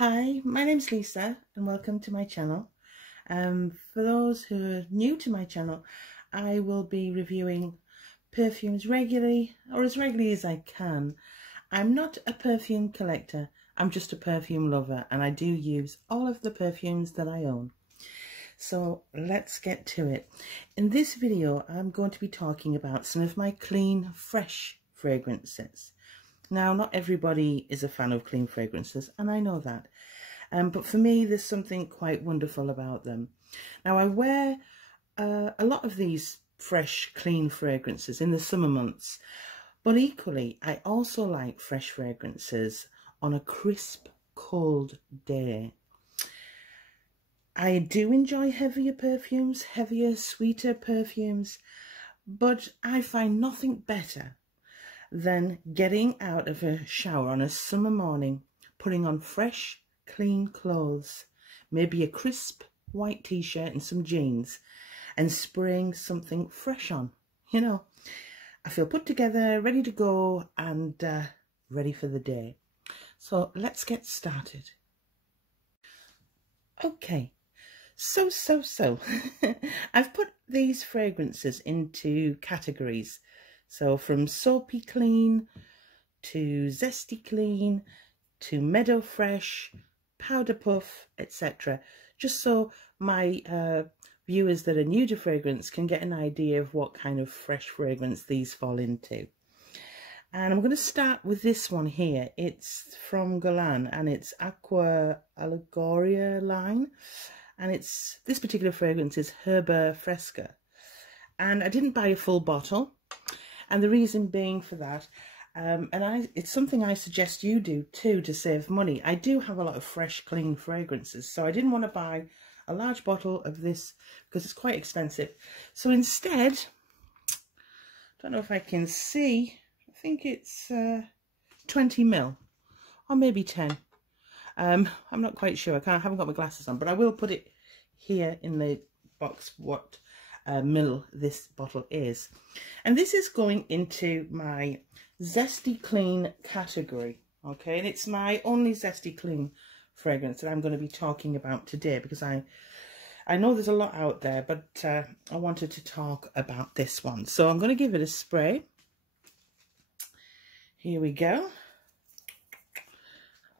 Hi, my name's Lisa and welcome to my channel. For those who are new to my channel, I will be reviewing perfumes regularly, or as regularly as I can. I'm not a perfume collector, I'm just a perfume lover, and I do use all of the perfumes that I own. So let's get to it. In this video, I'm going to be talking about some of my clean, fresh fragrances. Now, not everybody is a fan of clean fragrances, and I know that. But for me, there's something quite wonderful about them. Now, I wear a lot of these fresh, clean fragrances in the summer months, but equally, I also like fresh fragrances on a crisp, cold day. I do enjoy heavier perfumes, heavier, sweeter perfumes, but I find nothing better than getting out of a shower on a summer morning, putting on fresh, clean clothes, maybe a crisp white t-shirt and some jeans, and spraying something fresh on. You know, I feel put together, ready to go, and ready for the day. So let's get started. Okay, so I've put these fragrances into categories. So from soapy clean to zesty clean to meadow fresh, powder puff, etc. Just so my viewers that are new to fragrance can get an idea of what kind of fresh fragrance these fall into. And I'm going to start with this one here. It's from Guerlain and it's Aqua Allegoria line. And this particular fragrance is Herba Fresca. And I didn't buy a full bottle. And the reason being for that, it's something I suggest you do too to save money. I do have a lot of fresh, clean fragrances, so I didn't want to buy a large bottle of this because it's quite expensive. So instead, I don't know if I can see, I think it's 20 ml or maybe 10. I'm not quite sure. I haven't got my glasses on, but I will put it here in the box what ml this bottle is. And this is going into my zesty clean category, okay, and it's my only zesty clean fragrance that I'm going to be talking about today because I know there's a lot out there, but I wanted to talk about this one. So I'm going to give it a spray. Here we go.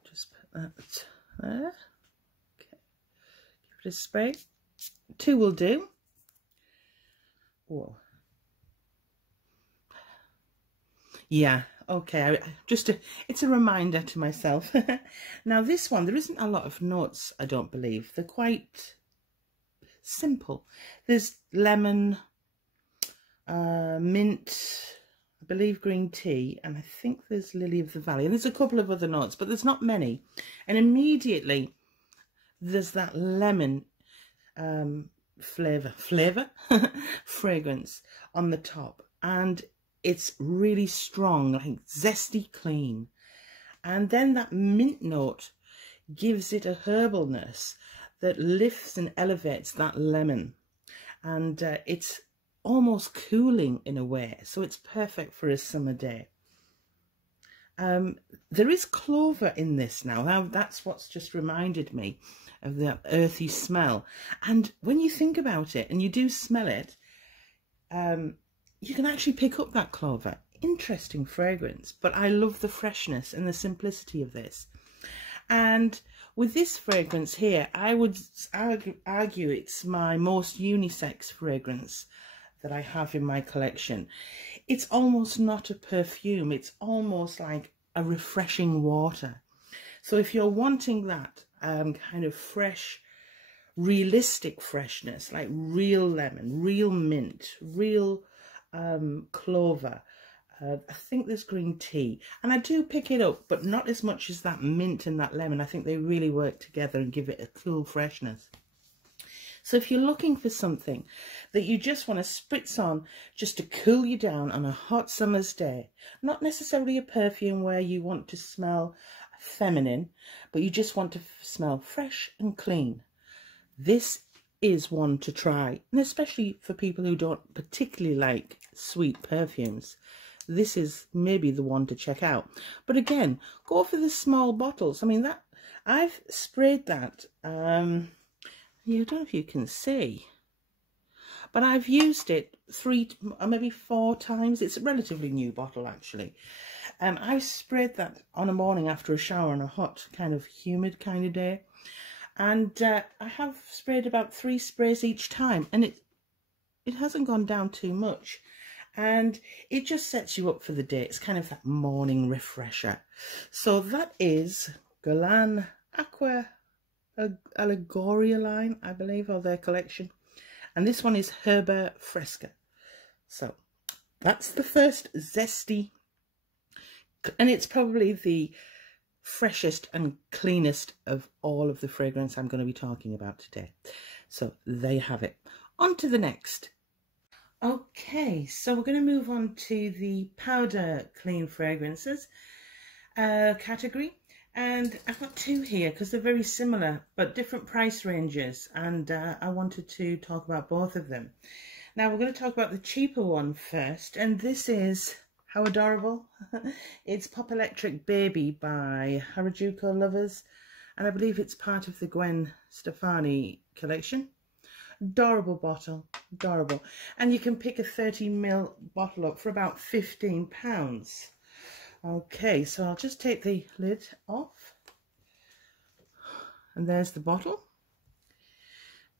Just put that there. Okay, give it a spray. 2 will do. Whoa. Yeah, okay, it's a reminder to myself. Now this one, there isn't a lot of notes, I don't believe. They're quite simple. There's lemon, mint, I believe green tea, and I think there's lily of the valley. And there's a couple of other notes, but there's not many. And immediately there's that lemon flavor fragrance on the top, and it's really strong, like zesty clean, and then that mint note gives it a herbalness that lifts and elevates that lemon, and it's almost cooling in a way, so it's perfect for a summer day. There is clover in this now. That's what's just reminded me of the earthy smell. And when you think about it and you do smell it, you can actually pick up that clover. Interesting fragrance, but I love the freshness and the simplicity of this. And with this fragrance here, I would argue it's my most unisex fragrance that I have in my collection. It's almost not a perfume, it's almost like a refreshing water. So if you're wanting that kind of fresh, realistic freshness, like real lemon, real mint, real clover, I think there's green tea, and I do pick it up, but not as much as that mint and that lemon. I think they really work together and give it a cool freshness. So if you're looking for something that you just want to spritz on just to cool you down on a hot summer's day, not necessarily a perfume where you want to smell feminine, but you just want to smell fresh and clean, this is one to try. And especially for people who don't particularly like sweet perfumes, this is maybe the one to check out. But again, go for the small bottles. I mean, that I've sprayed that, I don't know if you can see, but I've used it 3 or maybe 4 times. It's a relatively new bottle actually. I sprayed that on a morning after a shower on a hot, kind of humid kind of day. And I have sprayed about 3 sprays each time, and it hasn't gone down too much. And it just sets you up for the day. It's kind of that morning refresher. So that is Guerlain Aqua Allegoria line, I believe, or their collection. And this one is Herba Fresca. So that's the first zesty, and it's probably the freshest and cleanest of all of the fragrance I'm going to be talking about today. So there you have it. On to the next. Okay, so we're going to move on to the powder clean fragrances category. And I've got 2 here because they're very similar but different price ranges, and I wanted to talk about both of them. Now we're going to talk about the cheaper one first, and this is, how adorable, it's Pop Electric Baby by Harajuku Lovers, and I believe it's part of the Gwen Stefani collection. Adorable bottle, adorable. And you can pick a 30ml bottle up for about £15. Okay, so I'll just take the lid off. And there's the bottle.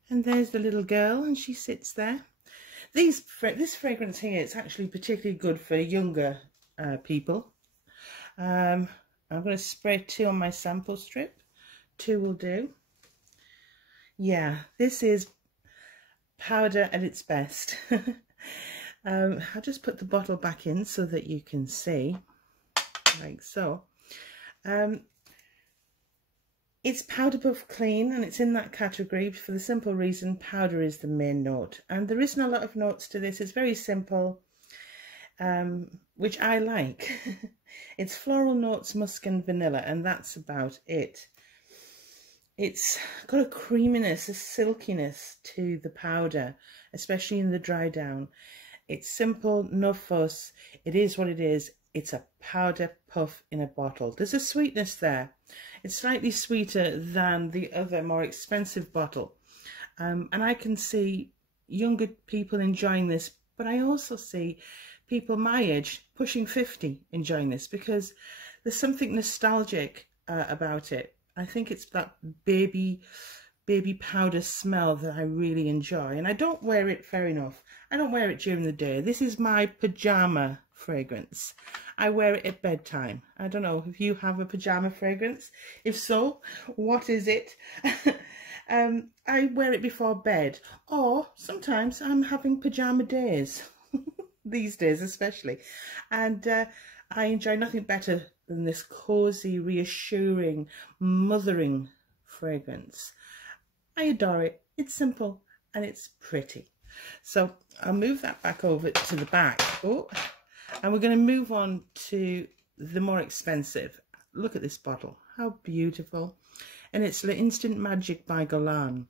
And there's the little girl, and she sits there. This fragrance here, it's actually particularly good for younger people. I'm going to spray 2 on my sample strip. 2 will do. Yeah, this is powder at its best. I'll just put the bottle back in so that you can see, like so. It's powder puff clean, and it's in that category for the simple reason powder is the main note, and there isn't a lot of notes to this. It's very simple, which I like. It's floral notes, musk and vanilla, and that's about it. It's got a creaminess, a silkiness to the powder, especially in the dry down. It's simple, no fuss. It is what it is. It's a powder puff in a bottle. There's a sweetness there. It's slightly sweeter than the other more expensive bottle. And I can see younger people enjoying this, but I also see people my age, pushing 50, enjoying this because there's something nostalgic about it. I think it's that baby powder smell that I really enjoy, and I don't wear it fair enough. I don't wear it during the day. This is my pajama fragrance. I wear it at bedtime. I don't know if you have a pajama fragrance. If so, what is it? I wear it before bed, or sometimes I'm having pajama days, these days especially, and I enjoy nothing better than this cozy, reassuring, mothering fragrance. I adore it. It's simple and it's pretty. So I'll move that back over to the back. Oh, and we're going to move on to the more expensive. Look at this bottle. How beautiful. And it's L'Instant Magic by Guerlain.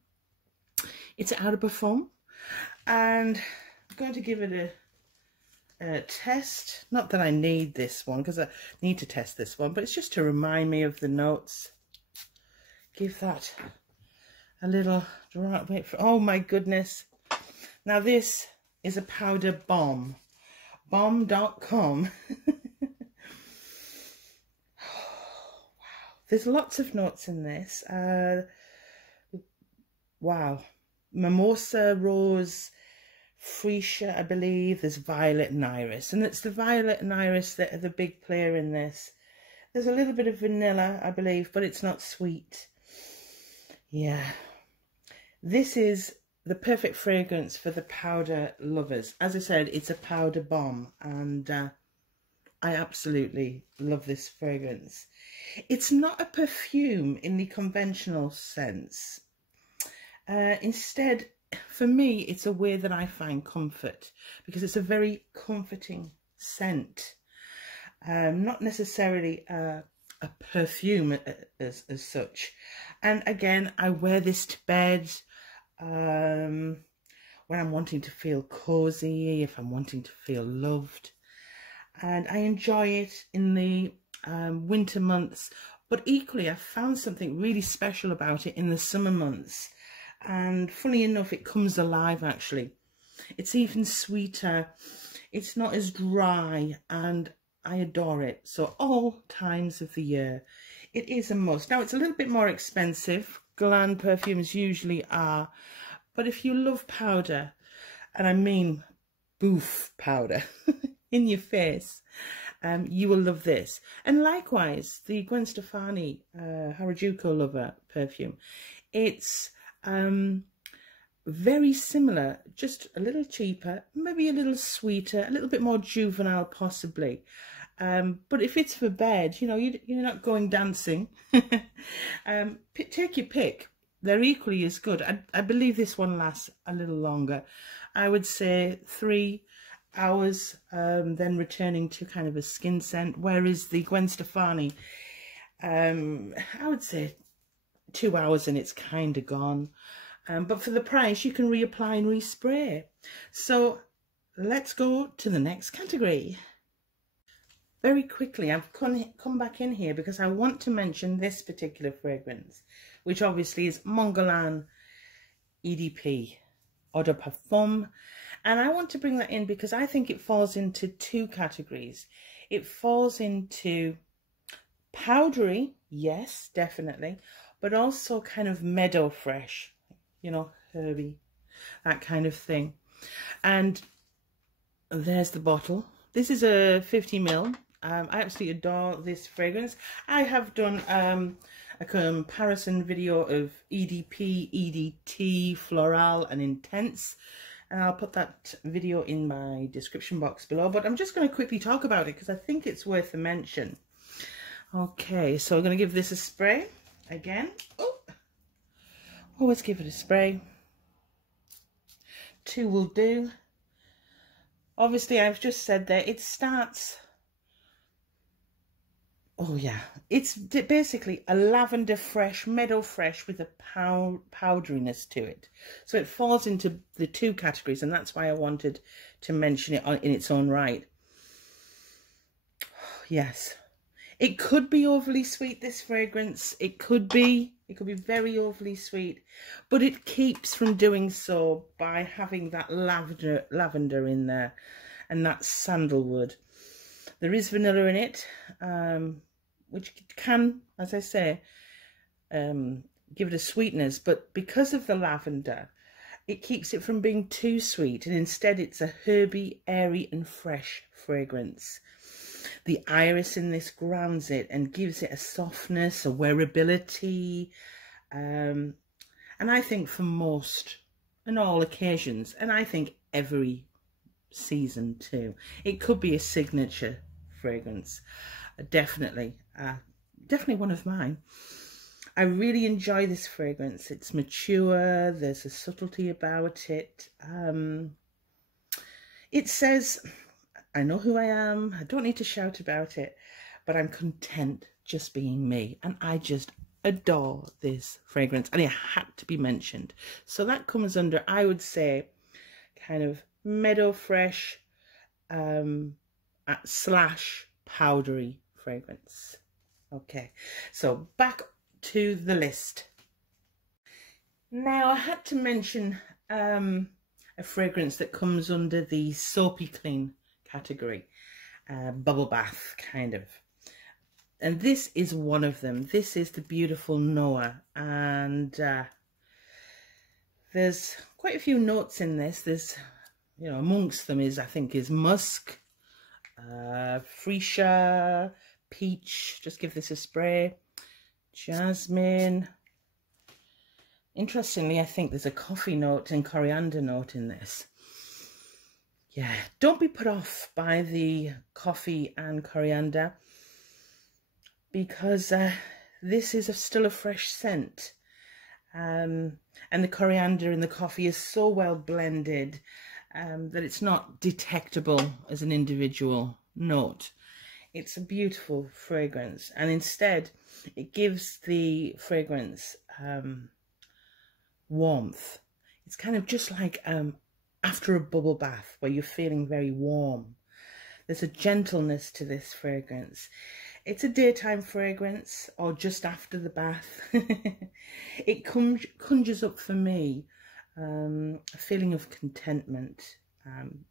It's out of Perfume, and I'm going to give it a test. Not that I need this one, because I need to test this one, but it's just to remind me of the notes. Give that a little dry. Wait for, oh my goodness. Now this is a powder bomb. Bomb.com. Wow. There's lots of notes in this. Wow. Mimosa, rose, freesia, I believe. There's violet and iris. And it's the violet and iris that are the big player in this. There's a little bit of vanilla, I believe, but it's not sweet. Yeah. This is the perfect fragrance for the powder lovers. As I said, it's a powder bomb, and I absolutely love this fragrance. It's not a perfume in the conventional sense. Instead, for me, it's a way that I find comfort, because it's a very comforting scent. Not necessarily a perfume as such. And again, I wear this to bed when I'm wanting to feel cozy, if I'm wanting to feel loved. And I enjoy it in the winter months, But equally, I found something really special about it in the summer months. And funny enough, it comes alive actually. It's even sweeter. It's not as dry, and I adore it. So all times of the year, it is a must. Now, it's a little bit more expensive. Gland perfumes usually are. But if you love powder, and I mean boof powder in your face, you will love this. And likewise, the Gwen Stefani Harajuku Lover perfume. It's very similar, just a little cheaper, maybe a little sweeter, a little bit more juvenile possibly. But if it's for bed, you know, you're not going dancing. Take your pick. They're equally as good. I believe this one lasts a little longer. I would say 3 hours, then returning to kind of a skin scent. Whereas the Gwen Stefani, I would say 2 hours and it's kind of gone. But for the price, you can reapply and respray. So let's go to the next category. Very quickly, I've come back in here because I want to mention this particular fragrance, which obviously is Montguerlain EDP, Eau de Parfum. And I want to bring that in because I think it falls into 2 categories. It falls into powdery, yes, definitely, but also kind of meadow fresh, you know, herby, that kind of thing. And there's the bottle. This is a 50 ml. I absolutely adore this fragrance. I have done a comparison video of EDP, EDT, Floral and Intense. And I'll put that video in my description box below. But I'm just going to quickly talk about it because I think it's worth a mention. Okay, so I'm going to give this a spray again. Oh, always give it a spray. 2 will do. Obviously, I've just said there, it starts... Oh yeah, it's basically a lavender fresh, meadow fresh with a powderiness to it. So it falls into the 2 categories, and that's why I wanted to mention it in its own right. Yes, it could be overly sweet, this fragrance. It could be very overly sweet, but it keeps from doing so by having that lavender in there and that sandalwood. There is vanilla in it, which can, as I say, give it a sweetness, but because of the lavender, it keeps it from being too sweet, and instead it's a herby, airy and fresh fragrance. The iris in this grounds it and gives it a softness, a wearability, and I think for most and all occasions, and I think every season too, it could be a signature fragrance. Definitely one of mine. I really enjoy this fragrance. It's mature, there's a subtlety about it. It says, I know who I am, I don't need to shout about it, but I'm content just being me, and I just adore this fragrance, and it had to be mentioned. So that comes under, I would say, kind of meadow fresh slash powdery fragrance. Okay, so back to the list. Now I had to mention a fragrance that comes under the soapy clean category, bubble bath kind of, and this is one of them. This is the beautiful Noah, and there's quite a few notes in this. There's, you know, amongst them is, I think, is musk, freesia, peach, just give this a spray, jasmine. Interestingly, I think there's a coffee note and coriander note in this. Yeah, don't be put off by the coffee and coriander, because this is still a fresh scent, and the coriander and the coffee is so well blended that it's not detectable as an individual note. It's a beautiful fragrance, and instead it gives the fragrance warmth. It's kind of just like after a bubble bath where you're feeling very warm. There's a gentleness to this fragrance. It's a daytime fragrance or just after the bath. It conjures up for me a feeling of contentment.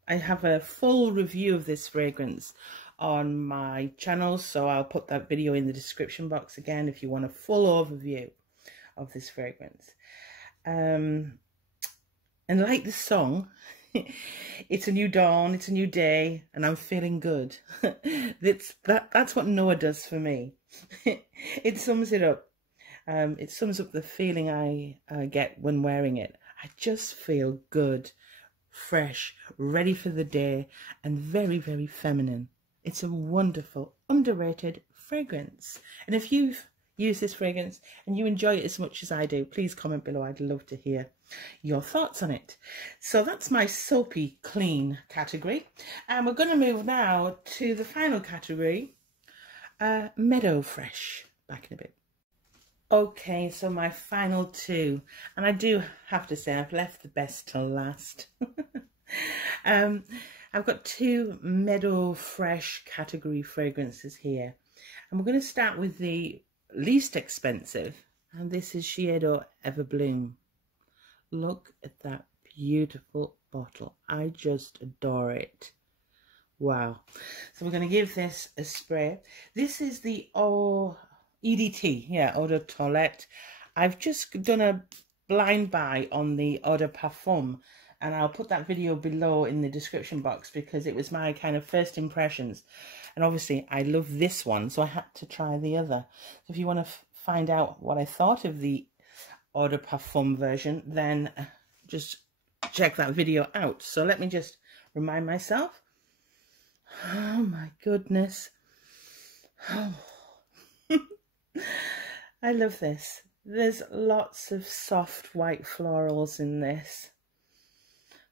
I have a full review of this fragrance on my channel, so I'll put that video in the description box again if you want a full overview of this fragrance. And like the song, it's a new dawn, it's a new day, and I'm feeling good. That's what Noah does for me. It sums it up. It sums up the feeling I get when wearing it. I just feel good, fresh, ready for the day, and very, very feminine. It's a wonderful, underrated fragrance. And if you've used this fragrance and you enjoy it as much as I do, please comment below. I'd love to hear your thoughts on it. So that's my soapy clean category. And we're going to move now to the final category, Meadow Fresh. Back in a bit. Okay, so my final two, and I do have to say I've left the best till last. I've got two Meadow Fresh category fragrances here, and we're going to start with the least expensive, and this is Shiseido Everbloom. Look at that beautiful bottle. I just adore it. Wow. So we're going to give this a spray. This is the EDT, yeah, Eau de Toilette. I've just done a blind buy on the Eau de Parfum, and I'll put that video below in the description box because it was my kind of first impressions. And obviously I love this one, so I had to try the other. So if you want to find out what I thought of the Eau de Parfum version, then just check that video out. So let me just remind myself. Oh my goodness. Oh. I love this. There's lots of soft white florals in this.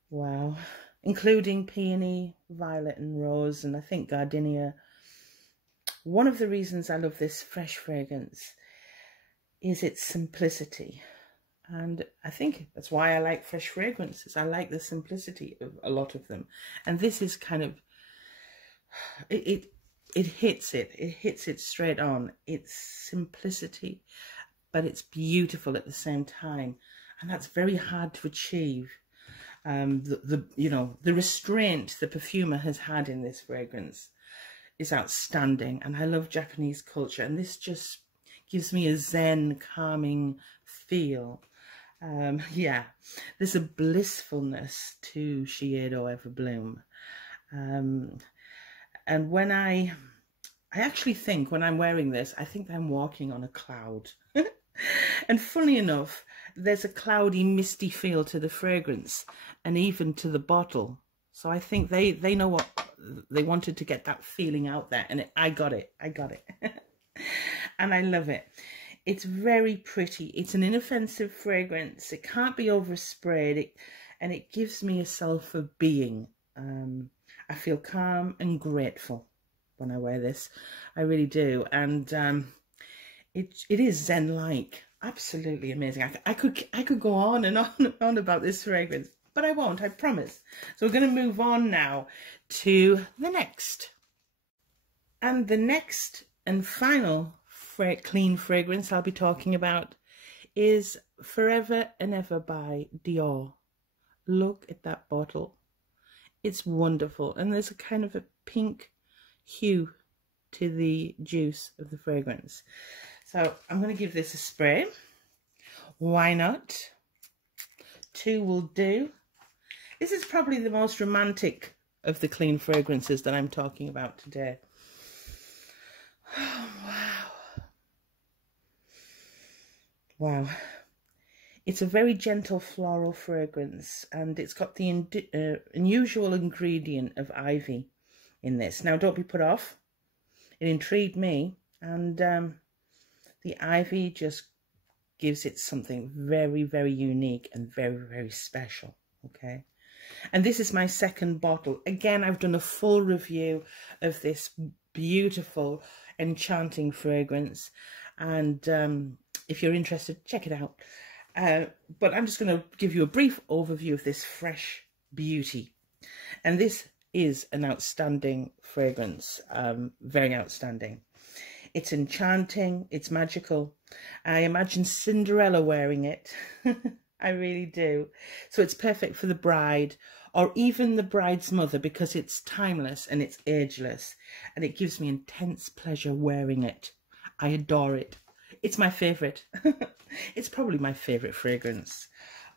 Wow. Including peony, violet and rose, and I think gardenia. One of the reasons I love this fresh fragrance is its simplicity. And I think that's why I like fresh fragrances. I like the simplicity of a lot of them. And this is kind of, it hits it straight on. It's simplicity, but it's beautiful at the same time, and that's very hard to achieve. The restraint the perfumer has had in this fragrance is outstanding, and I love Japanese culture, and this just gives me a zen, calming feel. Yeah, there's a blissfulness to Shiseido Everbloom. And when I actually think when I'm wearing this, I think I'm walking on a cloud. And funny enough, there's a cloudy, misty feel to the fragrance and even to the bottle. So I think they know what they wanted to get, that feeling out there. And I got it. And I love it. It's very pretty. It's an inoffensive fragrance. It can't be oversprayed. And it gives me a self of being. I feel calm and grateful when I wear this. I really do. And it is zen-like. Absolutely amazing. I could go on and on and on about this fragrance, but I won't, I promise. So we're going to move on now to the next. And the next and final clean fragrance I'll be talking about is Forever and Ever by Dior. Look at that bottle. It's wonderful, and there's a kind of a pink hue to the juice of the fragrance. So I'm going to give this a spray. Why not? Two will do. This is probably the most romantic of the clean fragrances that I'm talking about today. Oh, wow. Wow. It's a very gentle floral fragrance, and it's got the unusual ingredient of ivy in this. Now, don't be put off. It intrigued me, and the ivy just gives it something very, very unique and very, very special, okay? And this is my second bottle. Again, I've done a full review of this beautiful, enchanting fragrance, and if you're interested, check it out. But I'm just going to give you a brief overview of this fresh beauty. And this is an outstanding fragrance, very outstanding. It's enchanting, it's magical. I imagine Cinderella wearing it. I really do. So it's perfect for the bride or even the bride's mother because it's timeless and it's ageless, and it gives me intense pleasure wearing it. I adore it. It's my favourite. It's probably my favourite fragrance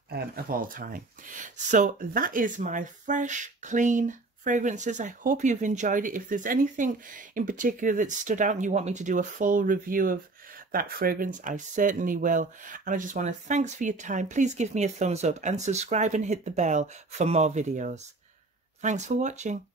of all time. So that is my fresh, clean fragrances. I hope you've enjoyed it. If there's anything in particular that stood out and you want me to do a full review of that fragrance, I certainly will. And I just want to thanks for your time. Please give me a thumbs up and subscribe and hit the bell for more videos. Thanks for watching.